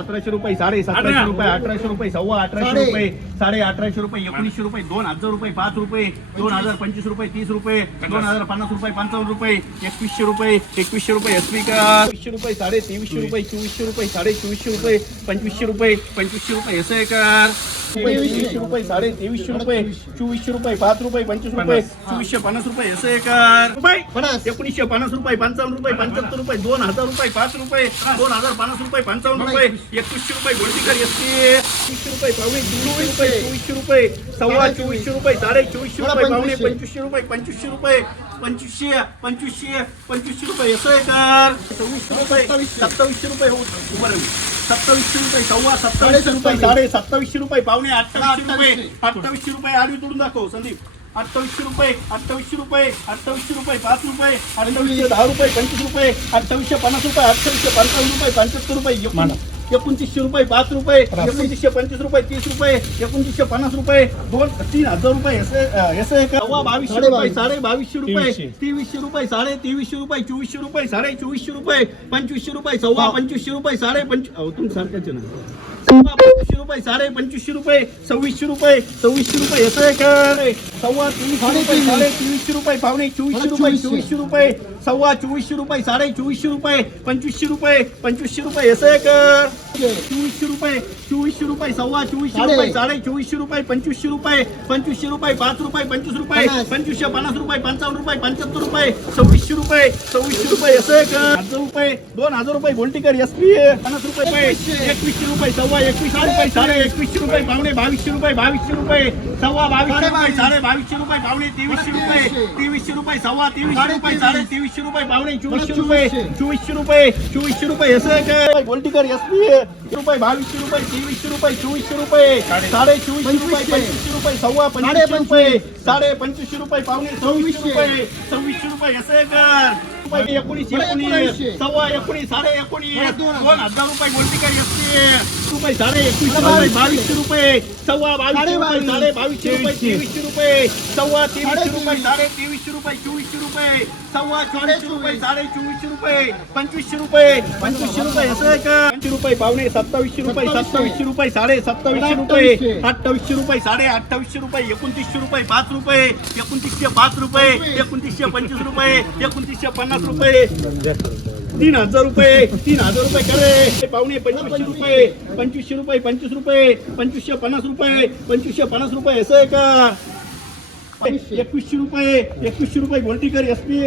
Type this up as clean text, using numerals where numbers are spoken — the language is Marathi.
1700 रुपये, 1750 रुपये, 1800 रुपये, 1850 रुपये, 1850 रुपये, 1900 रुपये, 2000 रुपये, 5 रुपये, 2025 रुपये, 30 रुपये, 2050 रुपये, 55 रुपये, 2100 रुपये, 2100 रुपये एसपी का, 2300 रुपये, 2350 रुपये, 2400 रुपये, 2450 रुपये, 2500 रुपये, 2500 रुपये ऐसे कर, 2300 रुपये, 2350 रुपये, 2400 रुपये, 5 रुपये, 25 रुपये, 2450 रुपये ऐसे कर, 1950 रुपये, 55 रुपये, 75 रुपये, 2000 रुपये, 5 रुपये, 2050 रुपये, 55 रुपये, 2100 रुपये गोल्डीकर एसपी, 2100 रुपये, पावणे 2400 रुपये, 2400 रुपये, सव्वा 2400 रुपये, 2450 रुपये, पावणे 2500 रुपये, 2500 रुपये, 2500 रुपये ऐसे कर, 2600 रुपये, 2700 रुपये, 2700 रुपये, सव्वा 2700 रुपये, 2750 रुपये, पावणे 2800 रुपये, 2800 रुपये आडवी तोडून दाखव संदीप, 2800 रुपये, 2800 रुपये, 2800 रुपये, 5 रुपये, 2810 रुपये, 25 रुपये, 2850 रुपये, 2855 रुपये, 75 रुपये, 2900 रुपये, 5 रुपये, 2925 रुपये, 30 रुपये, 2950 रुपये, 3000 रुपये ऐसे सव्वा 2200 रुपये, 2250 रुपये, 2300 रुपये, 2300 रुपये, 2400 रुपये, 2400 रुपये, 2500 रुपये, सव्वा 2500 रुपये, 25 तुम सारखेच ना, सव्वा 2500 रुपये, 2500 रुपये, 2600 रुपये, 2600 रुपये ऐसे कर, सव्वा 2300 रुपये, 2300 रुपये, पावणे 2400 रुपये, 2400 रुपये, सव्वा 2400 रुपये, 2400 रुपये, 2500 रुपये, 2500 रुपये ऐसे कर, 2400 रुपये, 2400 रुपये, सव्वा 2400 रुपये, 2400 रुपये, 2500 रुपये, 2500 रुपये, 5 रुपये, 25 रुपये, 2550 रुपये, 55 रुपये, 75 रुपये, 2600 रुपये, 2600 रुपये ऐसे कर, 1000 रुपये, 2000 रुपये गोल्डीकर एसपी, 50 रुपये, 2100 रुपये, सव्वा 2100 रुपये, 2150 रुपये, पावणे 2200 रुपये, 2200 रुपये, सव्वा 2200 रुपये, 2200 रुपये, पावणे 2300 रुपये, 2300 रुपये, सव्वा 2300 रुपये, 2300 रुपये, पावणे 2400 रुपये, 2400 रुपये, 2400 रुपये ऐसे कर, गोल्डीकर एसपी, रुपये, 2200 रुपये, 2300 रुपये, 2400 रुपये, 2450 रुपये, 2500 रुपये, सव्वा 2500 रुपये, 2550 रुपये, पावणे 2600 रुपये, 2600 रुपये ऐसे कर, 19 सव्वा 19, 19.5, 2000 रुपये गोल्डीकर एसपी, रुपये, 21 2200 रुपये, सव्वा 2200 रुपये, 2200 रुपये, 2300 रुपये, सव्वा 2300 रुपये, 2300 रुपये, 2400 रुपये, सव्वा 2400 रुपये, 2400 रुपये, 2500 रुपये, 2500 रुपये ऐसे कर, 25 रुपये, पावणे 2700 रुपये, 2700 रुपये, 2750 रुपये, 2800 रुपये, 2850 रुपये, 2900 रुपये, 5 रुपये, 2905 रुपये, 2925 रुपये, 2950 रुपये, 3000 रुपये, 3000 रुपये करे, पावणे 2500 रुपये, 2500 रुपये, 25 रुपये, 2550 रुपये, 2550 रुपये ऐसे कर, 2100 रुपये, 2100 रुपये गोल्डीकर एसपी,